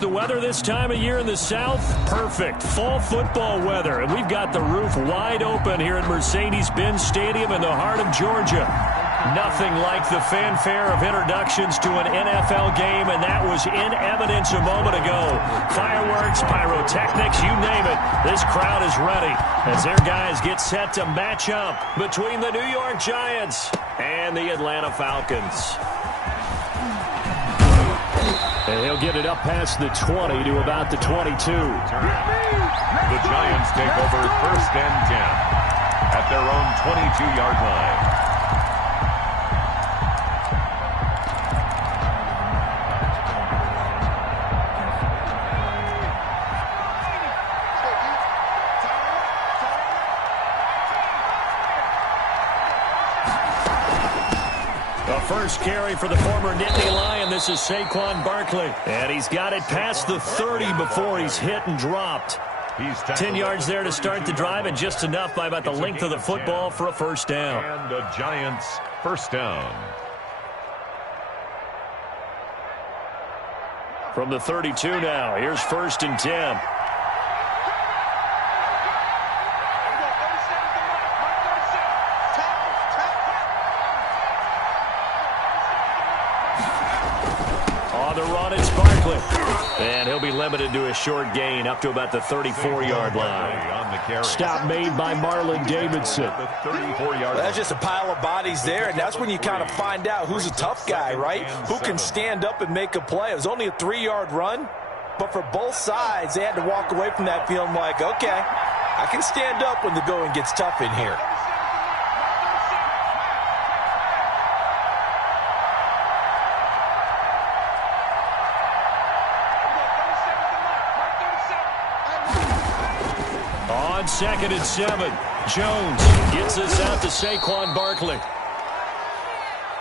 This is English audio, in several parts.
The weather this time of year in the South, perfect. Fall football weather. And we've got the roof wide open here at Mercedes-Benz Stadium in the heart of Georgia. Nothing like the fanfare of introductions to an NFL game, and that was in evidence a moment ago. Fireworks, pyrotechnics, you name it. This crowd is ready as their guys get set to match up between the New York Giants and the Atlanta Falcons. And he'll get it up past the 20 to about the 22. The Giants take over 1st and 10 at their own 22-yard line. First carry for the former Nittany Lion. This is Saquon Barkley. And he's got it past the 30 before he's hit and dropped. 10 yards there to start the drive, and just enough by about the length of the football for a first down. And the Giants first down. From the 32 now, here's 1st and 10. And he'll be limited to a short gain up to about the 34-yard line. Stop made by Marlon Davidson. That's just a pile of bodies there, and that's when you kind of find out who's a tough guy, right? Who can stand up and make a play. It was only a 3-yard run, but for both sides, they had to walk away from that feeling like, okay, I can stand up when the going gets tough in here. On 2nd and 7, Jones gets us out to Saquon Barkley.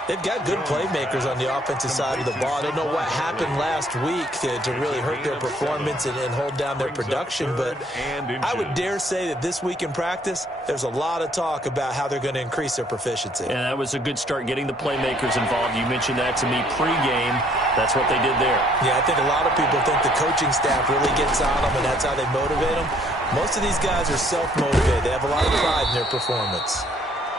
They've got good playmakers on the offensive side of the ball. I don't know what happened last week to really hurt their performance and hold down their production, but I would dare say that this week in practice, there's a lot of talk about how they're going to increase their proficiency. And that was a good start getting the playmakers involved. You mentioned that to me pregame. That's what they did there. Yeah, I think a lot of people think the coaching staff really gets on them, and that's how they motivate them. Most of these guys are self-motivated. They have a lot of pride in their performance.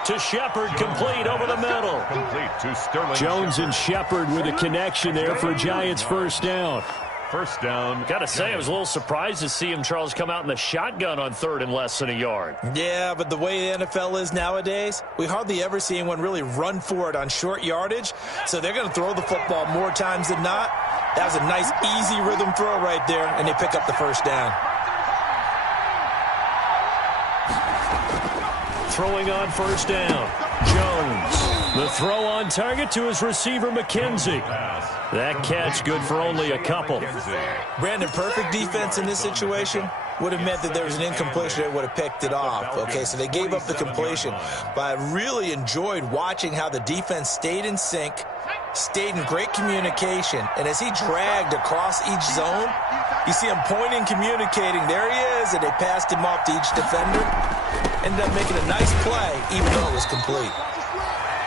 To Shepard, complete over the middle. Complete to Sterling. Jones and Shepard with a connection there for a Giants first down. First down. Got to say, I was a little surprised to see him, Charles, come out in the shotgun on 3rd and less than a yard. Yeah, but the way the NFL is nowadays, we hardly ever see anyone really run for it on short yardage. So they're going to throw the football more times than not. That was a nice, easy rhythm throw right there, and they pick up the first down. Throwing on first down, Jones. The throw on target to his receiver, McKenzie. That catch good for only a couple. Brandon, perfect defense in this situation would have meant that there was an incompletion that would have picked it off. Okay, so they gave up the completion. But I really enjoyed watching how the defense stayed in sync, stayed in great communication, and as he dragged across each zone, you see him pointing, communicating. There he is, and they passed him off to each defender. Ended up making a nice play, even though it was complete.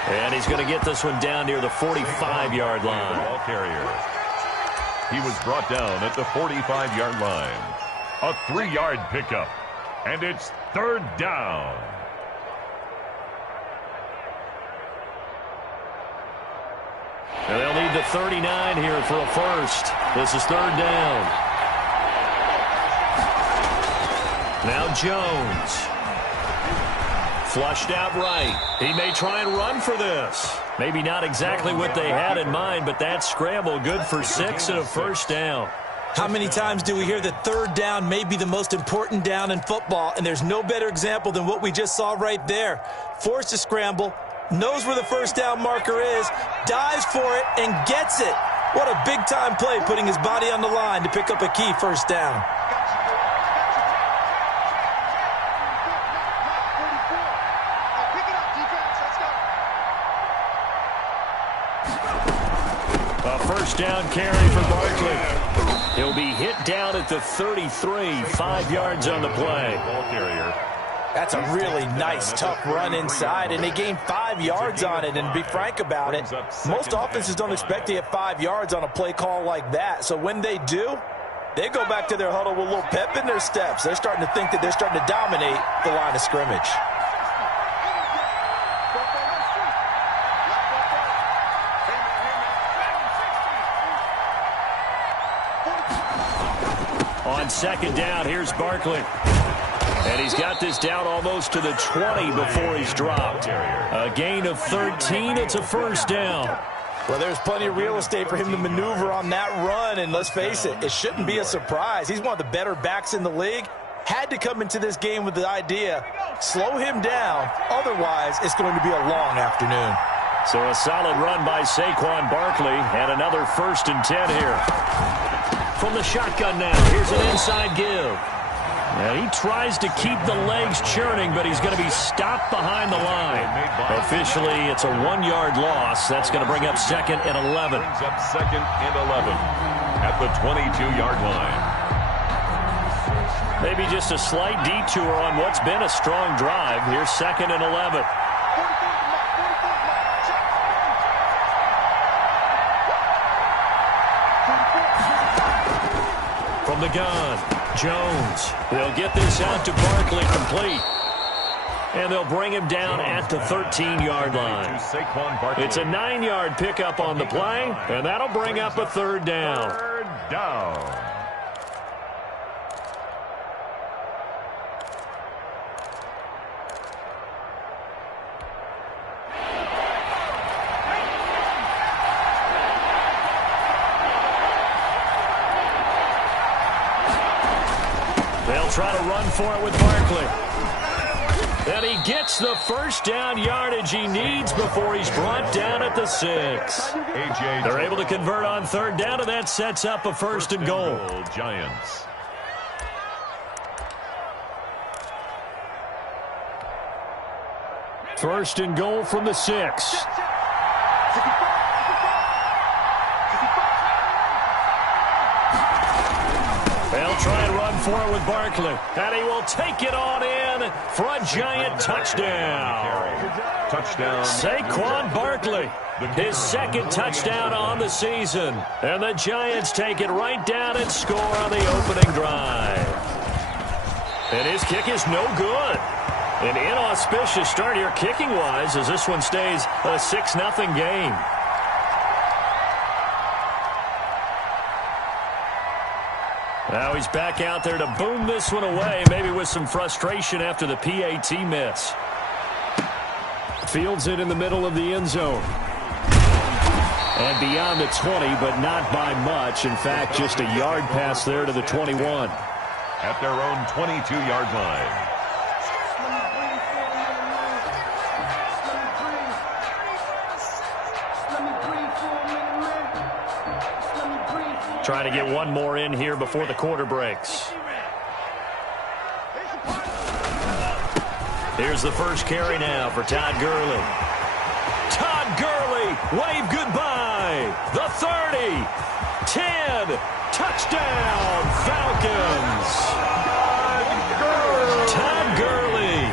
And he's going to get this one down near the 45-yard line. Ball carrier. He was brought down at the 45-yard line. A 3-yard pickup, and it's 3rd down. And they'll need the 39 here for a first. This is 3rd down. Now Jones. Flushed out right. He may try and run for this. Maybe not exactly what they had in mind, but that scramble good for 6 and a first down. How many times do we hear that 3rd down may be the most important down in football, and there's no better example than what we just saw right there. Forced to scramble, knows where the first down marker is, dives for it, and gets it. What a big-time play, putting his body on the line to pick up a key first down. First down carry for Barkley. He'll be hit down at the 33, 5 yards on the play. Ball carrier. That's a really nice, tough run inside, and they gained 5 yards on it. And to be frank about it, most offenses don't expect to get 5 yards on a play call like that. So when they do, They go back to their huddle with a little pep in their steps. They're starting to think that they're starting to dominate the line of scrimmage. On second down, here's Barkley. And he's got this down almost to the 20 before he's dropped. A gain of 13. It's a first down. Well, there's plenty of real estate for him to maneuver on that run. And let's face it, it shouldn't be a surprise. He's one of the better backs in the league. Had to come into this game with the idea, slow him down. Otherwise, it's going to be a long afternoon. So a solid run by Saquon Barkley. And another 1st and 10 here. From the shotgun now, here's an inside give. Now he tries to keep the legs churning, but he's going to be stopped behind the line. Officially, it's a 1-yard loss. That's going to bring up 2nd and 11. Brings up 2nd and 11 at the 22-yard line. Maybe just a slight detour on what's been a strong drive. Here's 2nd and 11. From the gun, Jones. They'll get this out to Barkley, complete. And they'll bring him down at the 13-yard line. It's a 9-yard pickup on the play, and that'll bring up a 3rd down. 3rd down. They'll try to run for it with Barkley. And he gets the 1st down yardage he needs before he's brought down at the 6. They're able to convert on 3rd down, and that sets up a 1st and goal. Giants. First and goal from the 6. They'll try and run for it with Barkley. And he will take it on in for a Giant touchdown. Touchdown. Saquon Barkley, his 2nd touchdown on the season. And the Giants take it right down and score on the opening drive. And his kick is no good. An inauspicious start here kicking-wise as this one stays a 6-0 game. Now he's back out there to boom this one away, maybe with some frustration after the PAT miss. Fields it in the middle of the end zone. And beyond the 20, but not by much. In fact, just a yard pass there to the 21. At their own 22-yard line. Trying to get one more in here before the quarter breaks. Here's the first carry now for Todd Gurley. Todd Gurley, wave goodbye. The 30, 10, touchdown, Falcons. Todd Gurley,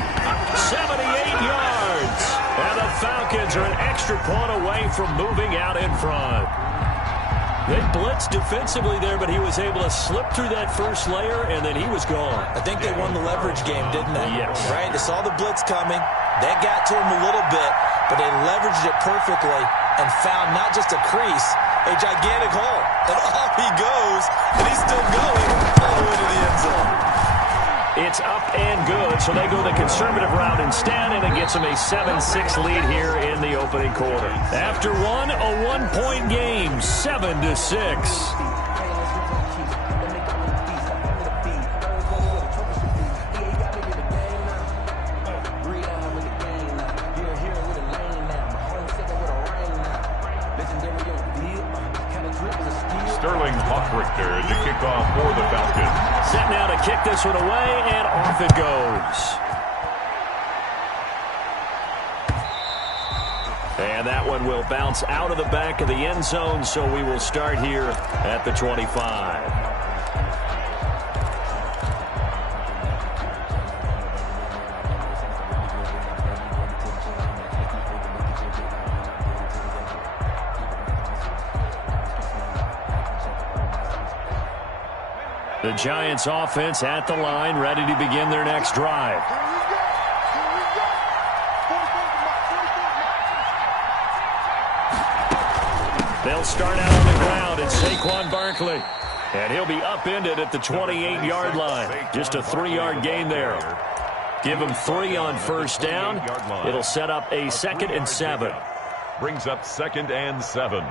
78 yards. And the Falcons are an extra point away from moving out in front. They blitzed defensively there, but he was able to slip through that first layer, and then he was gone. I think they won the leverage game, didn't they? Yes. Right? They saw the blitz coming. That got to him a little bit, but they leveraged it perfectly and found not just a crease, a gigantic hole. And off he goes, and he's still going all the way to the end zone. It's up and good, so they go the conservative route instead, and it gets them a 7-6 lead here in the opening quarter. After one, a one-point game, 7-6. Richter to kick off for the Falcons. Set now to kick this one away, and off it goes. And that one will bounce out of the back of the end zone, so we will start here at the 25. The Giants offense at the line, ready to begin their next drive. They'll start out on the ground, and Saquon Barkley. And he'll be upended at the 28-yard line. Just a 3-yard gain there. Give him 3 on first down. It'll set up a 2nd and 7. Brings up 2nd and 7.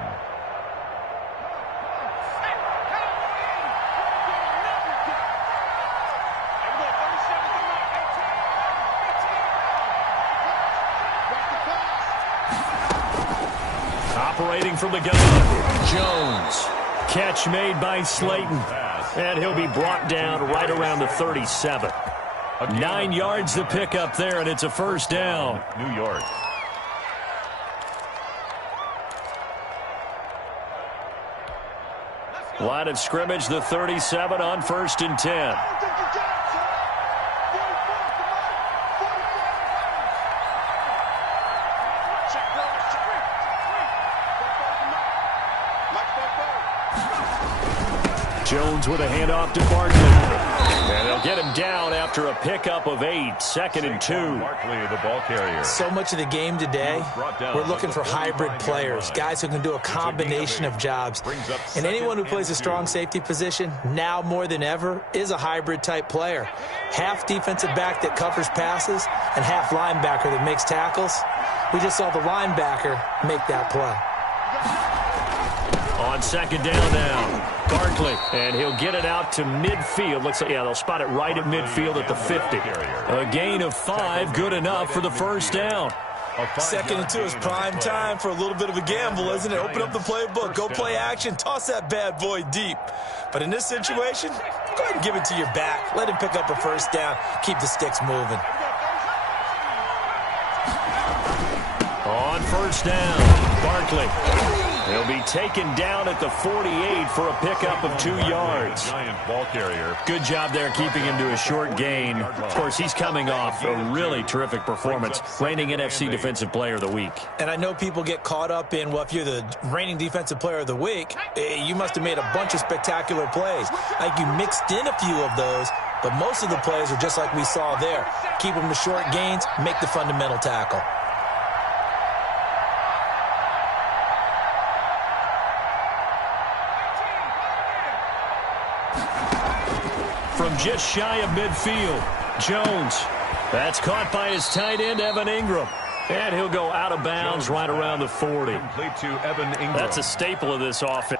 Operating from the gun, Jones. Catch made by Slayton. And he'll be brought down right around the 37. 9 yards to pick up there, and it's a first down. New York. Line of scrimmage, the 37 on 1st and 10. Jones with a handoff to Barkley. And they'll get him down after a pickup of 8. 2nd and 2. Barkley, the ball carrier. So much of the game today, we're looking for hybrid players, guys who can do a combination of jobs. And anyone who plays a strong safety position, now more than ever, is a hybrid type player. Half defensive back that covers passes and half linebacker that makes tackles. We just saw the linebacker make that play. On 2nd down now, Barkley, and he'll get it out to midfield. Looks like, yeah, they'll spot it right at midfield at the 50. A gain of 5, good enough for the first down. 2nd and 2 is prime time for a little bit of a gamble, isn't it? Open up the playbook, go play action, toss that bad boy deep. But in this situation, go ahead and give it to your back. Let him pick up a first down, keep the sticks moving. On 1st down, Barkley. He'll be taken down at the 48 for a pickup of 2 yards. Giant ball carrier. Good job there keeping him to a short gain. Of course, he's coming off a really terrific performance, reigning NFC Defensive Player of the Week. And I know people get caught up in, well, if you're the reigning Defensive Player of the Week, you must have made a bunch of spectacular plays. Like you mixed in a few of those, but most of the plays are just like we saw there. Keep them to short gains, make the fundamental tackle. From just shy of midfield, Jones. That's caught by his tight end, Evan Ingram. And he'll go out of bounds right around the 40. Complete to Evan Ingram. That's a staple of this offense.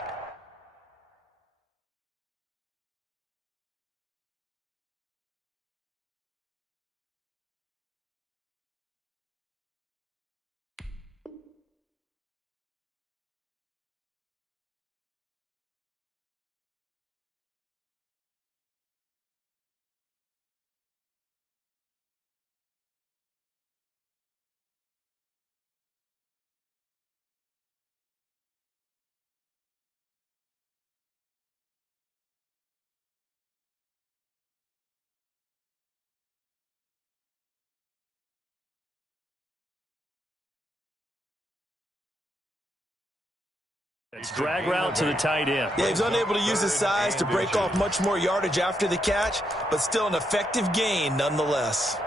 It's drag route to the tight end. Yeah, he's unable to use his size to break off much more yardage after the catch, but still an effective gain nonetheless.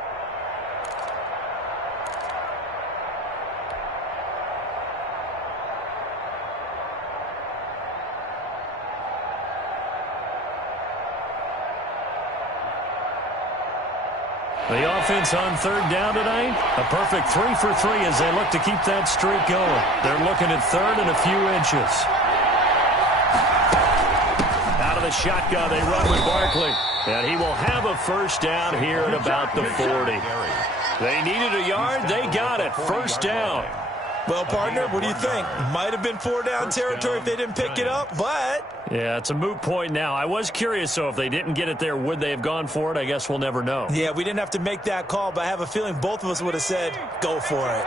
The offense on 3rd down tonight, a perfect 3 for 3 as they look to keep that streak going. They're looking at 3rd and a few inches. Out of the shotgun, they run with Barkley, and he will have a first down here at about the 40. They needed a yard, they got it. First down. Well, partner, what do you think? Might have been 4-down territory if they didn't pick it up, but... Yeah, it's a moot point now. I was curious, so if they didn't get it there, would they have gone for it? I guess we'll never know. Yeah, we didn't have to make that call, but I have a feeling both of us would have said, go for it.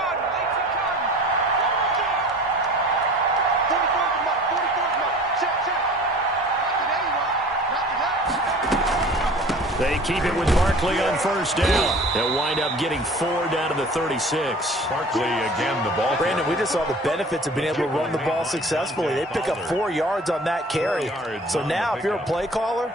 They keep it with Barkley on first down. They'll wind up getting 4 down to the 36. Barkley again, the ball. Brandon, we just saw the benefits of being able to run the ball successfully. They pick up 4 yards on that carry. So now if you're a play caller,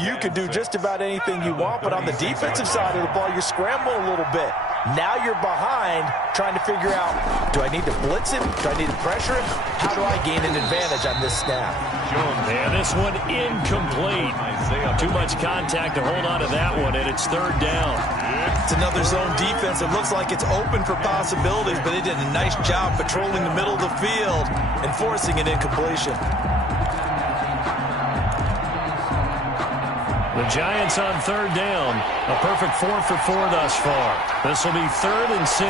you can do just about anything you want. But on the defensive side of the ball, you're scrambling a little bit. Now you're behind trying to figure out, do I need to blitz him? Do I need to pressure him? How do I gain an advantage on this snap? And this one incomplete. Too much contact to hold on to that one, and it's 3rd down. It's another zone defense. It looks like it's open for possibilities, but they did a nice job patrolling the middle of the field and forcing an incompletion. The Giants on 3rd down. A perfect 4 for 4 thus far. This will be 3rd and 6.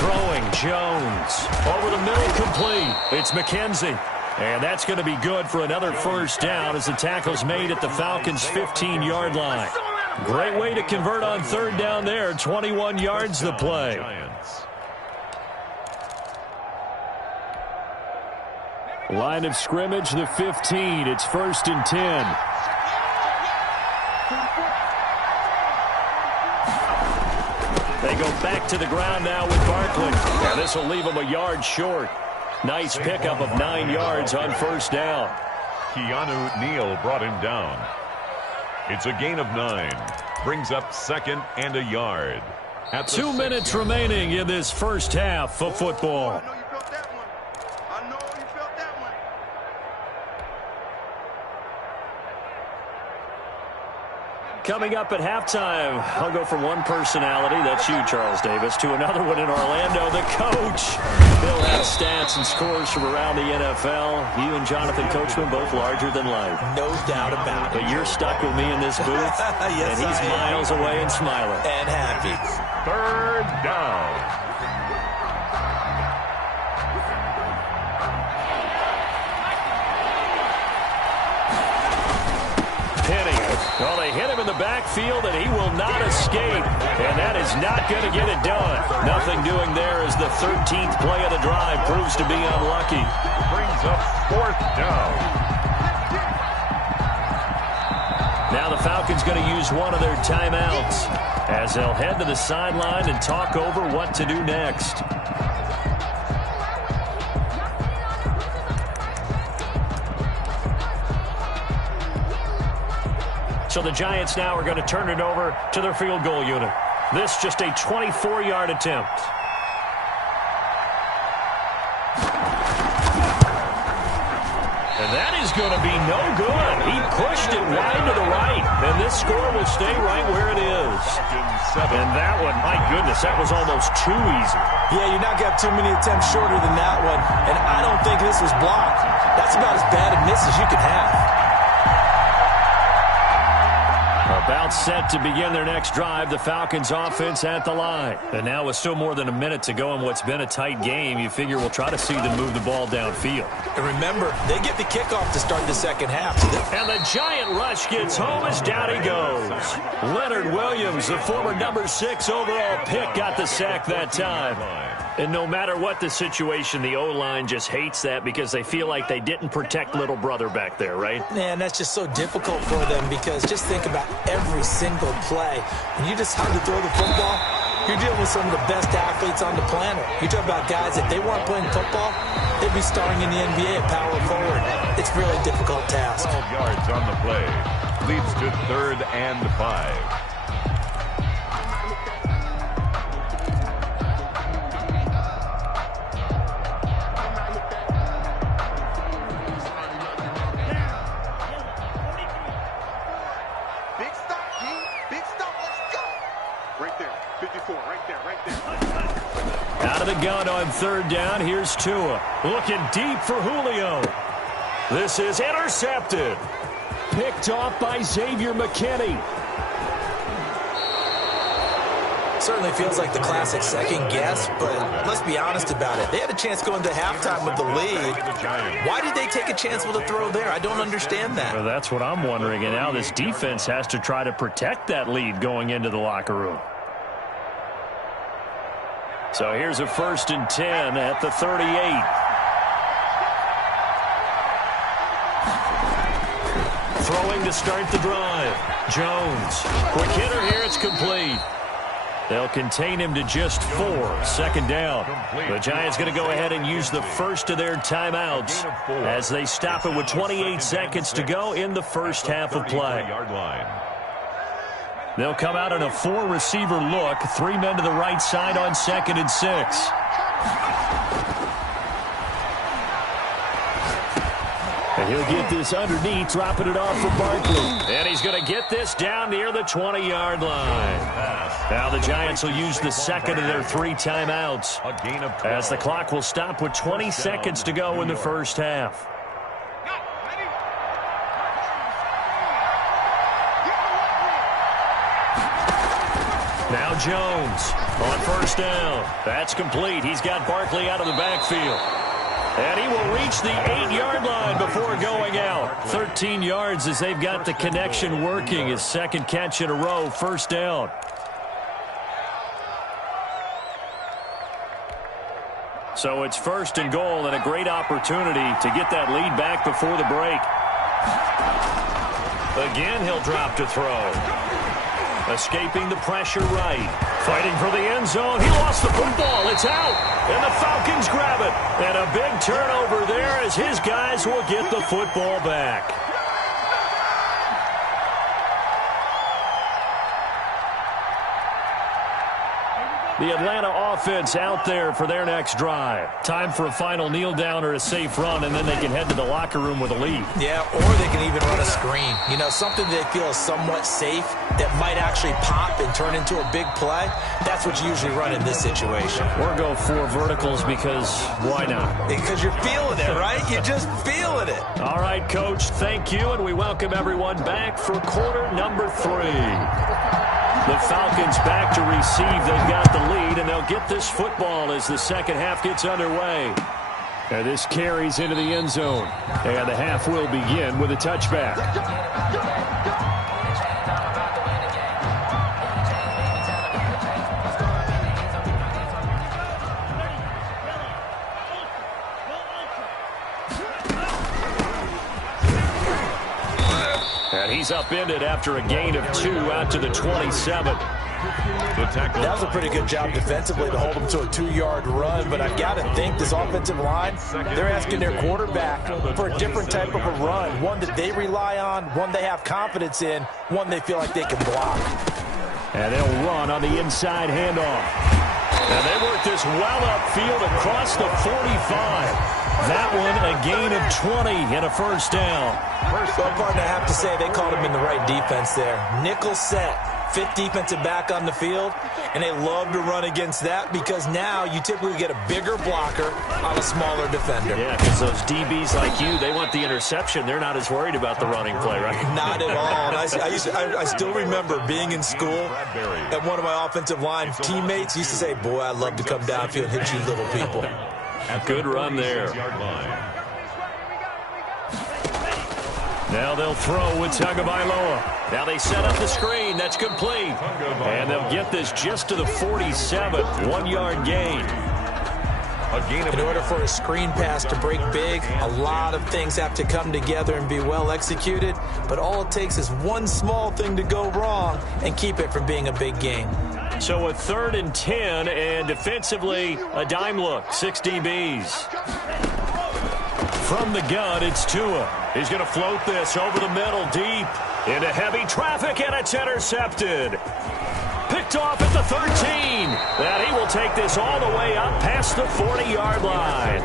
Throwing Jones. Over the middle, complete. It's McKenzie. And that's going to be good for another first down as the tackle's made at the Falcons' 15-yard line. Great way to convert on 3rd down there. 21 yards the play. Line of scrimmage, the 15. It's 1st and 10. They go back to the ground now with Barkley. Now this will leave them a yard short. Nice pickup of 9 yards on first down. Keanu Neal brought him down. It's a gain of 9. Brings up 2nd and a yard. 2 minutes remaining in this first half of football. Coming up at halftime, I'll go from one personality, that's you, Charles Davis, to another one in Orlando, the coach. He'll have stats and scores from around the NFL. You and Jonathan Coachman both larger than life. No doubt about it. But you're stuck with me in this booth, yes, and he's miles away and smiling. And happy. 3rd down. Well, they hit him in the backfield, and he will not escape. And that is not going to get it done. Nothing doing there as the 13th play of the drive proves to be unlucky. Brings up 4th down. Now the Falcons going to use one of their timeouts as they'll head to the sideline and talk over what to do next. So the Giants now are going to turn it over to their field goal unit. This just a 24-yard attempt. And that is going to be no good. He pushed it wide to the right, and this score will stay right where it is. And that one, my goodness, that was almost too easy. Yeah, you're not going to have too many attempts shorter than that one, and I don't think this was blocked. That's about as bad a miss as you can have. About set to begin their next drive, the Falcons offense at the line. And now with still more than a minute to go in what's been a tight game, you figure we'll try to see them move the ball downfield. And remember, they get the kickoff to start the second half. And the giant rush gets home as down he goes. Leonard Williams, the former number 6 overall pick, got the sack that time. And no matter what the situation, the O-line just hates that because they feel like they didn't protect little brother back there, right? Man, that's just so difficult for them because just think about every single play. When you just have to throw the football, you're dealing with some of the best athletes on the planet. You talk about guys, if they weren't playing football, they'd be starring in the NBA at power forward. It's a really difficult task. 12 yards on the play. Leads to 3rd and 5. Gun on 3rd down. Here's Tua. Looking deep for Julio. This is intercepted. Picked off by Xavier McKinney. Certainly feels like the classic second guess, but let's be honest about it. They had a chance going to halftime with the lead. Why did they take a chance with a throw there? I don't understand that. Well, that's what I'm wondering. And now this defense has to try to protect that lead going into the locker room. So here's a 1st and 10 at the 38. throwing to start the drive. Jones. Quick hitter here. It's complete. They'll contain him to just 4. Second down. The Giants going to go ahead and use the first of their timeouts as they stop it with 28 seconds to go in the first half of play. They'll come out in a 4-receiver look. 3 men to the right side on 2nd and 6. And he'll get this underneath, dropping it off for Barkley. And he's going to get this down near the 20-yard line. Now the Giants will use the second of their 3 timeouts as the clock will stop with 20 seconds to go in the first half. Now Jones on first down. That's complete. He's got Barkley out of the backfield. And he will reach the 8-yard line before going out. 13 yards as they've got the connection working. His second catch in a row, first down. So it's first and goal and a great opportunity to get that lead back before the break. Again, he'll drop to throw. Escaping the pressure right. Fighting for the end zone. He lost the football. It's out. And the Falcons grab it. And a big turnover there as his guys will get the football back. The Atlanta offense out there for their next drive. Time for a final kneel down or a safe run, and then they can head to the locker room with a lead. Yeah, or they can even run a screen. You know, something they feel is somewhat safe that might actually pop and turn into a big play. That's what you usually run in this situation. Or go 4 verticals because why not? Because you're feeling it, right? You're just feeling it. All right, Coach, thank you, and we welcome everyone back for quarter number 3. The Falcons back to receive. They've got the lead, and they'll get this football as the second half gets underway. And this carries into the end zone. And the half will begin with a touchback. He's upended after a gain of 2 out to the 27. That was a pretty good job defensively to hold him to a 2-yard run, but I've got to think this offensive line, they're asking their quarterback for a different type of a run, one that they rely on, one they have confidence in, one they feel like they can block. And they'll run on the inside handoff. And they work this well upfield across the 45. That one a gain of 20 and a first down. Well, partner, I have to say they called him in the right defense there. Nickel set, 5th defensive back on the field, and they love to run against that because now you typically get a bigger blocker on a smaller defender. Yeah, because those DBs like you, they want the interception. They're not as worried about the running play, right? Not at all. And I still remember being in school, and one of my offensive line teammates used to say, boy, I'd love to come downfield and hit you little people. Good run there. Now they'll throw with Tagovailoa. Now they set up the screen. That's complete. And they'll get this just to the 47. 1-yard gain. In order for a screen pass to break big, a lot of things have to come together and be well executed. But all it takes is one small thing to go wrong and keep it from being a big gain. So a 3rd and 10, and defensively, a dime look. 6 DBs. From the gun, it's Tua. He's going to float this over the middle, deep into heavy traffic, and it's intercepted. Picked off at the 13. And he will take this all the way up past the 40-yard line.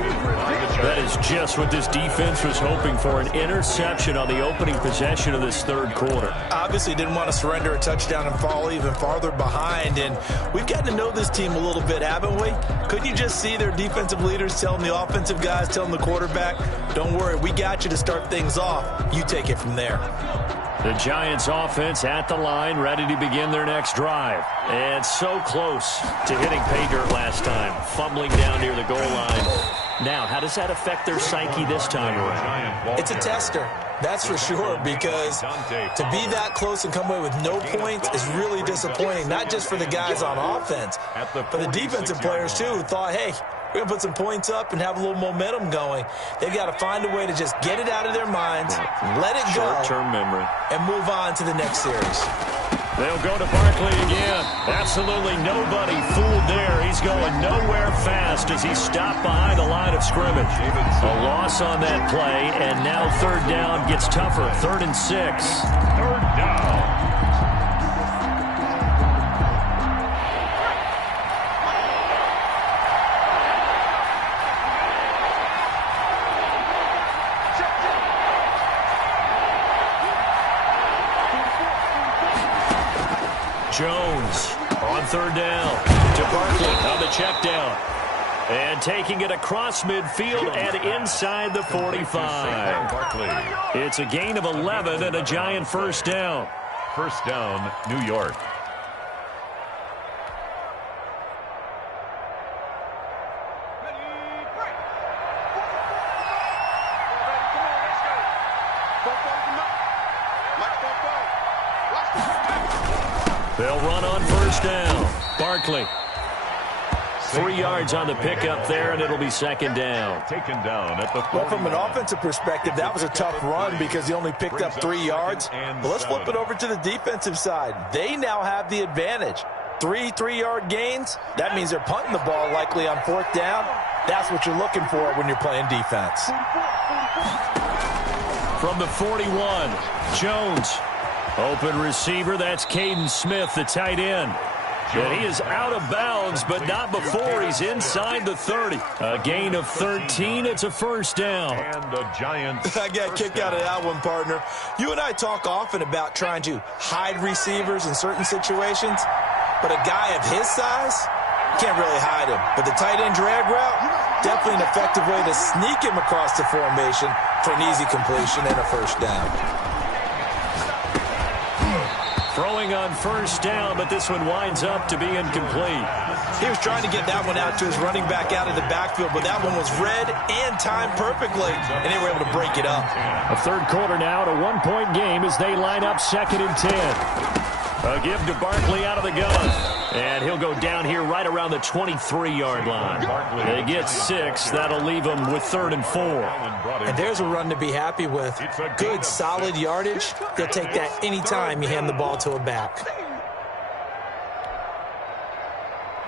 That is just what this defense was hoping for, an interception on the opening possession of this 3rd quarter. Obviously didn't want to surrender a touchdown and fall even farther behind, and we've gotten to know this team a little bit, haven't we? Couldn't you just see their defensive leaders telling the offensive guys, telling the quarterback, don't worry, we got you to start things off. You take it from there. The Giants offense at the line, ready to begin their next drive. And so close to hitting pay dirt last time, fumbling down near the goal line. Now, how does that affect their psyche this time around? It's a tester, that's for sure, because to be that close and come away with no points is really disappointing, not just for the guys on offense, but the defensive players, too, who thought, hey, We're going to put some points up and have a little momentum going. They've got to find a way to just get it out of their minds, let it go, short-term memory, and move on to the next series. They'll go to Barkley again. Absolutely nobody fooled there. He's going nowhere fast as he's stopped behind the line of scrimmage. A loss on that play, and now third down gets tougher. 3rd and 6. Third down. Jones on 3rd down to Barkley on the check down. And taking it across midfield and inside the 45. It's a gain of 11 and a giant first down. First down, New York. They'll run on first down. Barkley. 3 yards on the pickup there, and it'll be second down. Taken down at the 40. Well, from an offensive perspective, that was a tough run because he only picked up 3 yards. But let's flip it over to the defensive side. They now have the advantage. 3 3-yard gains. That means they're punting the ball likely on 4th down. That's what you're looking for when you're playing defense. From the 41, Jones. Open receiver, that's Caden Smith, the tight end. And he is out of bounds, but not before he's inside the 30. A gain of 13, it's a first down. And the Giants. I got a kick out of that one, partner. You and I talk often about trying to hide receivers in certain situations, but a guy of his size, can't really hide him. But the tight end drag route, definitely an effective way to sneak him across the formation for an easy completion and a first down. Throwing on first down, but this one winds up to be incomplete. He was trying to get that one out to his running back out of the backfield, but that one was read and timed perfectly, and they were able to break it up. A third quarter now at a 1-point game as they line up 2nd and 10. A give to Barkley out of the gun. And he'll go down here right around the 23-yard line. They get 6. That'll leave them with 3rd and 4. And there's a run to be happy with. Good, solid yardage. They'll take that any time you hand the ball to a back.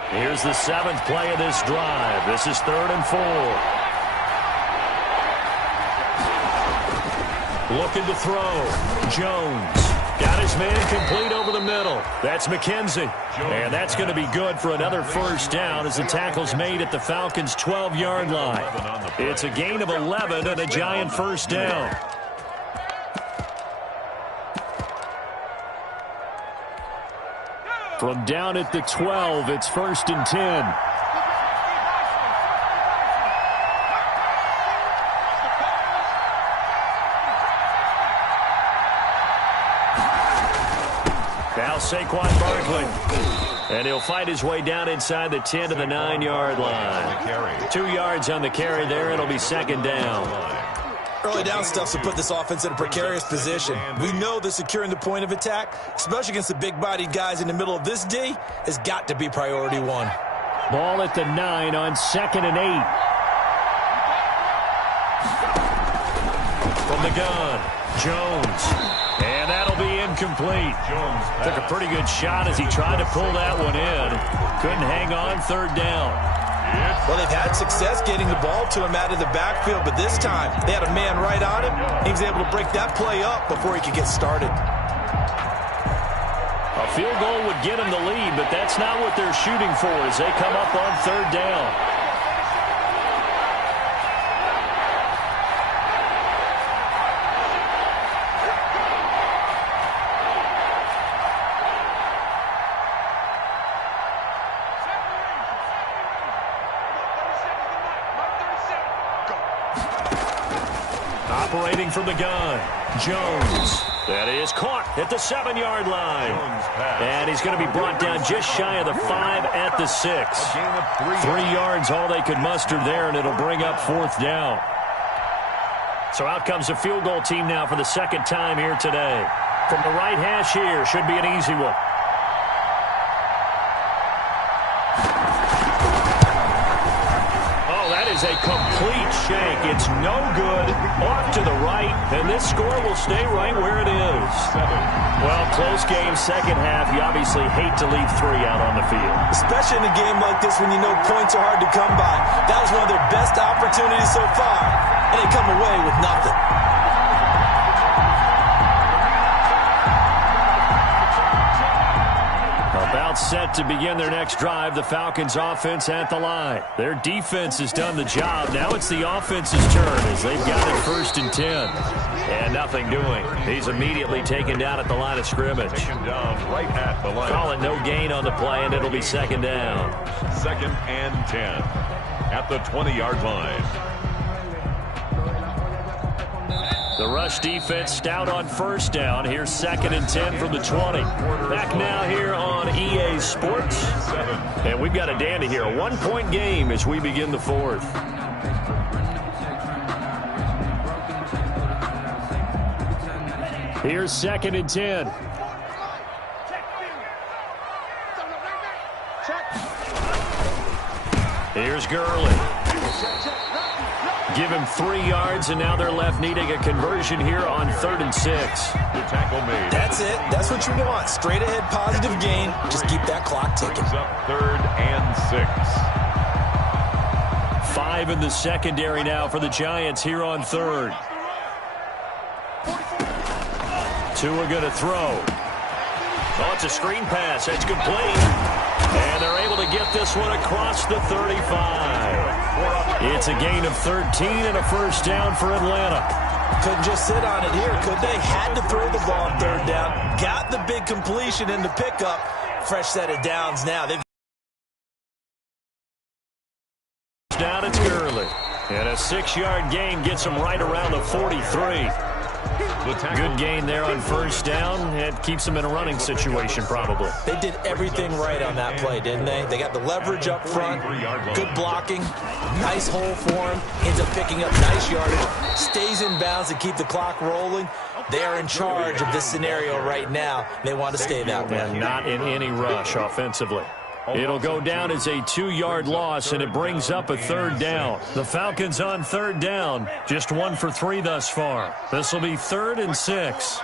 Here's the 7th play of this drive. This is 3rd and 4. Looking to throw. Jones. Got his man complete over the middle. That's McKenzie. And that's going to be good for another first down as the tackle's made at the Falcons' 12-yard line. It's a gain of 11 and a giant first down. From down at the 12, it's 1st and 10. Now Saquon Barkley. And he'll fight his way down inside the 10 to the 9-yard line. 2 yards on the carry there. It'll be 2nd down. Early down stuff to put this offense in a precarious position. We know that securing the point of attack, especially against the big-bodied guys in the middle of this D, has got to be priority 1. Ball at the 9 on 2nd and 8. From the gun, Jones. And that'll be incomplete. Took a pretty good shot as he tried to pull that one in. Couldn't hang on 3rd down. Well, they've had success getting the ball to him out of the backfield, but this time they had a man right on him. He was able to break that play up before he could get started. A field goal would get him the lead, but that's not what they're shooting for as they come up on 3rd down. Operating from the gun, Jones. That is caught at the 7-yard line. And he's going to be brought down just shy of the 5 at the 6. 3 yards all they could muster there, and it'll bring up 4th down. So out comes the field goal team now for the 2nd time here today. From the right hash here, should be an easy one. is a complete shank. It's no good. Off to the right, and this score will stay right where it is. Well, close game, second half. You obviously hate to leave 3 out on the field. Especially in a game like this when you know points are hard to come by. That was one of their best opportunities so far, and they come away with nothing. About set to begin their next drive. The Falcons offense at the line. Their defense has done the job. Now it's the offense's turn as they've got it 1st and 10. And nothing doing. He's immediately taken down at the line of scrimmage. Right at the line. Calling no gain on the play, and it'll be 2nd down. 2nd and 10 at the 20-yard line. The rush defense stout on 1st down. Here's 2nd and 10 from the 20. Back now here on EA Sports. And we've got a dandy here. A 1-point game as we begin the 4th. Here's 2nd and 10. Here's Gurley. Give him 3 yards, and now they're left needing a conversion here on 3rd and 6. The tackle made. That's it. That's what you want. Straight ahead positive gain. Just keep that clock ticking. Up 3rd and 6. 5 in the secondary now for the Giants here on 3rd. Tua going to throw. Oh, it's a screen pass. It's complete. And they're able to get this one across the 35. It's a gain of 13 and a 1st down for Atlanta. Couldn't just sit on it here, could they? Had to throw the ball on 3rd down. Got the big completion in the pickup. Fresh set of downs now. Down it's Gurley. And a 6-yard gain gets him right around the 43. Good gain there on 1st down. It keeps them in a running situation probably. They did everything right on that play, didn't they? They got the leverage up front, good blocking, nice hole for him, ends up picking up nice yardage, stays in bounds to keep the clock rolling. They are in charge of this scenario right now. They want to stay that way. And not in any rush offensively. It'll go down as a 2-yard loss, and it brings up a 3rd down. The Falcons on 3rd down, just 1 for 3 thus far. This will be 3rd and 6.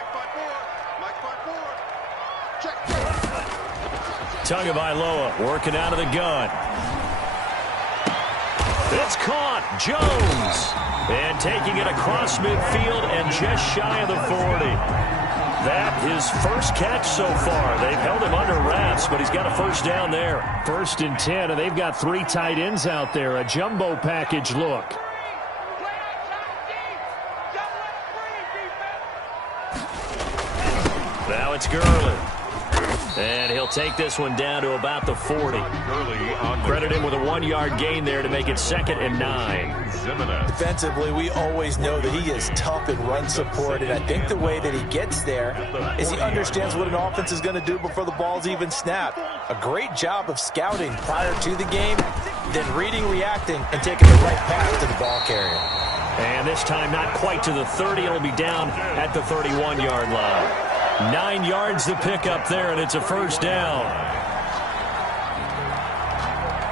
Tagovailoa working out of the gun. It's caught. Jones. And taking it across midfield and just shy of the 40. That his first catch so far. They've held him under wraps, but he's got a 1st down there. 1st and 10, and they've got 3 tight ends out there. A jumbo package look. Now it's Gurley. And he'll take this one down to about the 40. Credit him with a 1-yard gain there to make it 2nd and 9. Defensively, we always know that he is tough in run support, and I think the way that he gets there is he understands what an offense is going to do before the ball's even snapped. A great job of scouting prior to the game, then reading, reacting, and taking the right path to the ball carrier. And this time not quite to the 30. It'll be down at the 31-yard line. 9 yards to pick up there, and it's a 1st down.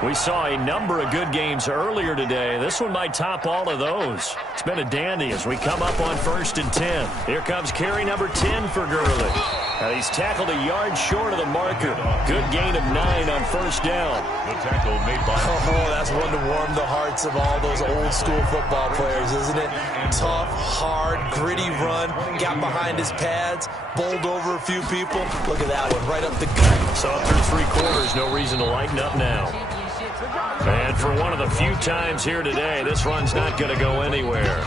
We saw a number of good games earlier today. This one might top all of those. It's been a dandy as we come up on 1st and 10. Here comes carry number 10 for Gurley. He's tackled a yard short of the marker. Good gain of 9 on 1st down. The tackle made by... Oh, that's one to warm the hearts of all those old school football players, isn't it? Tough, hard, gritty run. Got behind his pads, bowled over a few people. Look at that one, right up the gut. So through 3 quarters, no reason to lighten up now. And for one of the few times here today, this run's not going to go anywhere.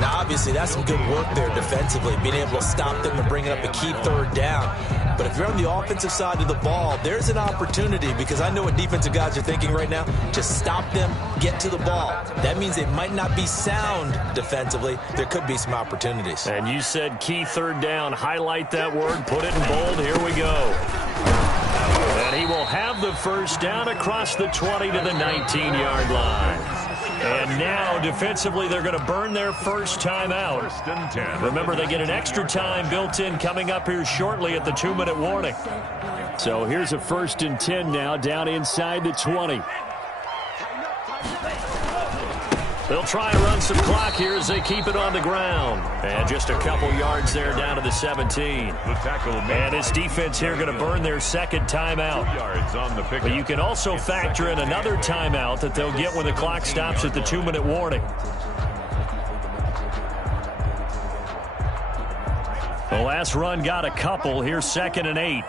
Now, obviously, that's some good work there defensively, being able to stop them and bringing up a key 3rd down. But if you're on the offensive side of the ball, there's an opportunity, because I know what defensive guys are thinking right now. Just stop them, get to the ball. That means they might not be sound defensively. There could be some opportunities. And you said key 3rd down. Highlight that word, put it in bold. Here we go. And he will have the 1st down across the 20 to the 19-yard line. And now, defensively, they're going to burn their first time out. 1st and 10. Remember, they get an extra time built in coming up here shortly at the 2-minute warning. So here's a 1st and 10 now, down inside the 20. They'll try and run some clock here as they keep it on the ground. And just a couple yards there down to the 17. And his defense here going to burn their second timeout. But you can also factor in another timeout that they'll get when the clock stops at the 2-minute warning. The last run got a couple. Here's 2nd and 8.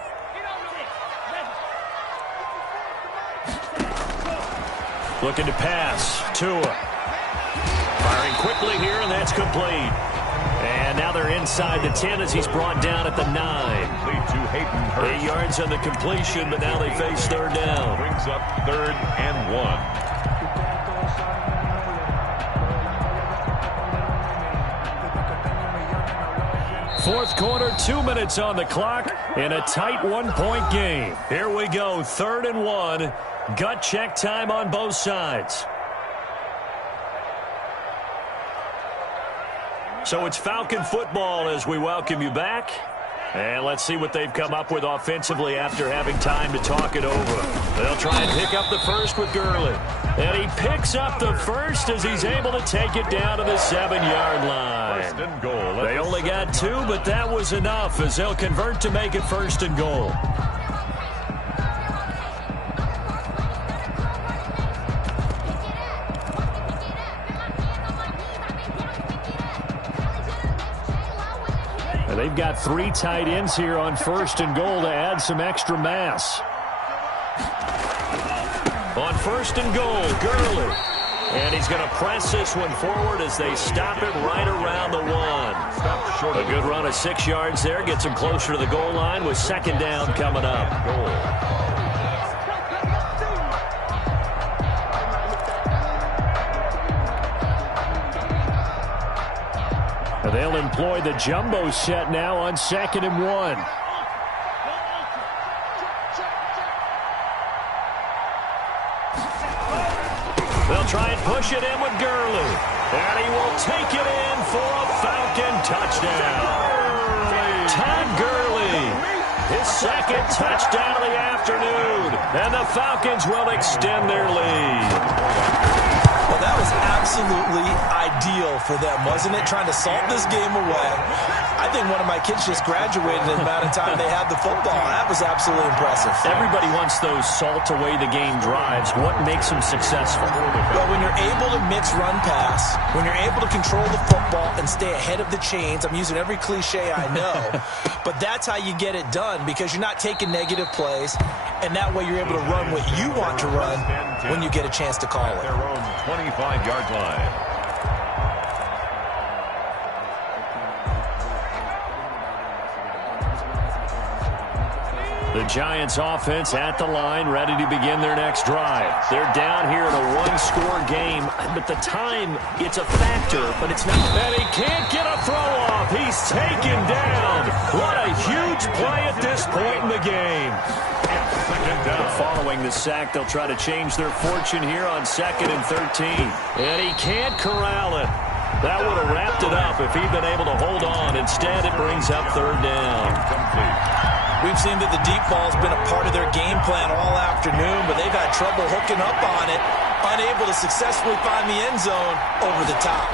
Looking to pass. Tua. Firing quickly here, and that's complete. And now they're inside the 10 as he's brought down at the 9. 8 yards on the completion, but now they face 3rd down. Brings up 3rd and 1. Fourth quarter, 2 minutes on the clock in a tight 1-point game. Here we go, 3rd and 1. Gut check time on both sides. So it's Falcon football as we welcome you back. And let's see what they've come up with offensively after having time to talk it over. They'll try and pick up the first with Gurley. And he picks up the first as he's able to take it down to the 7-yard line. First and goal. They only got 2, but that was enough as they'll convert to make it 1st and goal. They've got 3 tight ends here on 1st and goal to add some extra mass. On 1st and goal, Gurley. And he's going to press this one forward as they stop it right around the 1. A good run of 6 yards there. Gets him closer to the goal line with 2nd down coming up. They'll employ the jumbo set now on 2nd and 1. They'll try and push it in with Gurley. And he will take it in for a Falcon touchdown. Todd Gurley, his 2nd touchdown of the afternoon. And the Falcons will extend their lead. Well, that was absolutely ideal for them, wasn't it? Trying to salt this game away. I think one of my kids just graduated in the amount of time they had the football. That was absolutely impressive. Everybody wants those salt away the game drives. What makes them successful? Well, when you're able to mix run pass, when you're able to control the football and stay ahead of the chains, I'm using every cliche I know, but that's how you get it done because you're not taking negative plays, and that way you're able to run what you want to run when you get a chance to call it. Their own 25-yard line. The Giants offense at the line, ready to begin their next drive. They're down here in a 1-score game, but the time, it's a factor, but it's not. And he can't get a throw off. He's taken down. What a huge play at this point in the game. Following the sack, they'll try to change their fortune here on 2nd and 13. And he can't corral it. That would have wrapped it up if he'd been able to hold on. Instead, it brings up 3rd down. We've seen that the deep ball's been a part of their game plan all afternoon, but they've had trouble hooking up on it, unable to successfully find the end zone over the top.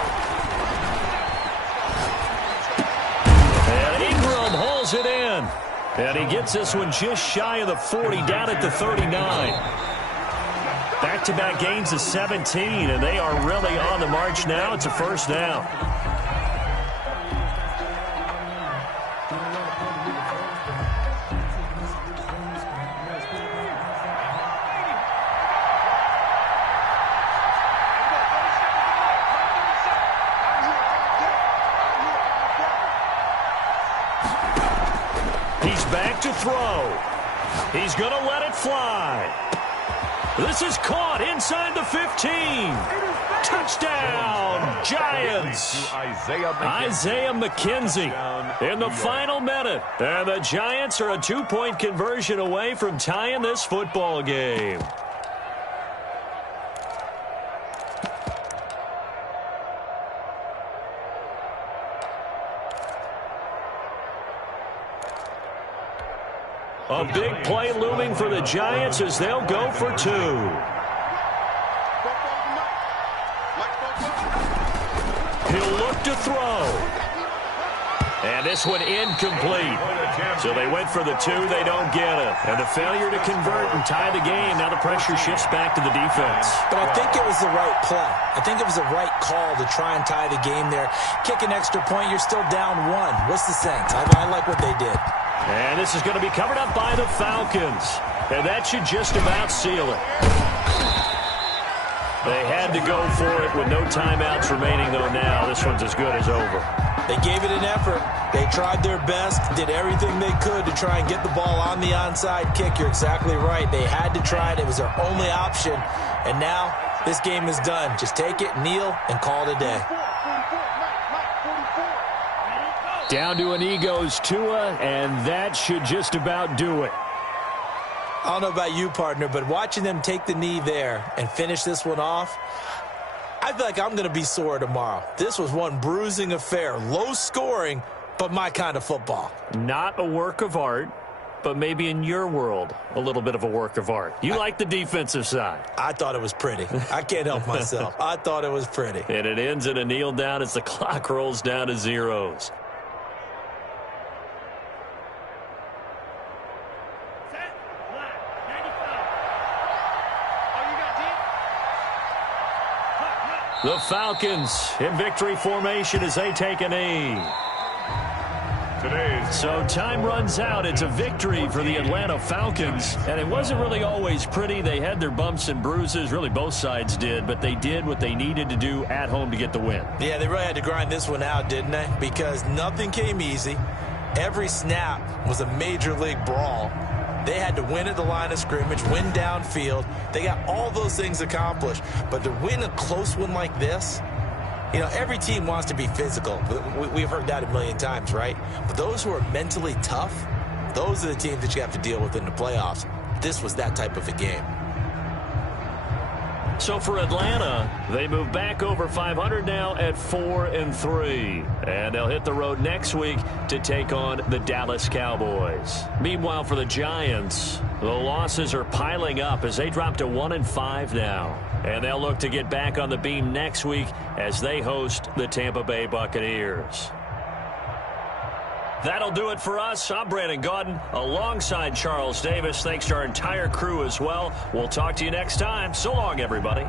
And Ingram hauls it in. And he gets this one just shy of the 40, down at the 39. Back-to-back gains of 17, and they are really on the march now. It's a 1st down. He's back to throw. He's going to let it fly. This is caught inside the 15. Touchdown, Giants. Isaiah McKenzie in the final minute. And the Giants are a 2-point conversion away from tying this football game. A big play looming for the Giants as they'll go for 2. He'll look to throw. And this one incomplete. So they went for the 2. They don't get it. And the failure to convert and tie the game. Now the pressure shifts back to the defense. But I think it was the right play. I think it was the right call to try and tie the game there. Kick an extra point. You're still down 1. What's the sense? I like what they did. And this is going to be covered up by the Falcons. And that should just about seal it. They had to go for it with no timeouts remaining, though, now. This one's as good as over. They gave it an effort. They tried their best, did everything they could to try and get the ball on the onside kick. You're exactly right. They had to try it. It was their only option. And now this game is done. Just take it, kneel, and call it a day. Down to an knee goes Tua, and that should just about do it. I don't know about you, partner, but watching them take the knee there and finish this one off, I feel like I'm going to be sore tomorrow. This was one bruising affair. Low scoring, but my kind of football. Not a work of art, but maybe in your world, a little bit of a work of art. You like the defensive side. I thought it was pretty. I can't help myself. I thought it was pretty. And it ends in a kneel down as the clock rolls down to zeros. The Falcons in victory formation as they take a knee. So time runs out. It's a victory for the Atlanta Falcons. And it wasn't really always pretty. They had their bumps and bruises. Really, both sides did. But they did what they needed to do at home to get the win. Yeah, they really had to grind this one out, didn't they? Because nothing came easy. Every snap was a major league brawl. They had to win at the line of scrimmage, win downfield. They got all those things accomplished. But to win a close one like this, you know, every team wants to be physical. We've heard that a million times, right? But those who are mentally tough, those are the teams that you have to deal with in the playoffs. This was that type of a game. So for Atlanta, they move back over 500 now at 4-3. And they'll hit the road next week to take on the Dallas Cowboys. Meanwhile, for the Giants, the losses are piling up as they drop to 1-5 now. And they'll look to get back on the beam next week as they host the Tampa Bay Buccaneers. That'll do it for us. I'm Brandon Gaudin alongside Charles Davis. Thanks to our entire crew as well. We'll talk to you next time. So long, everybody.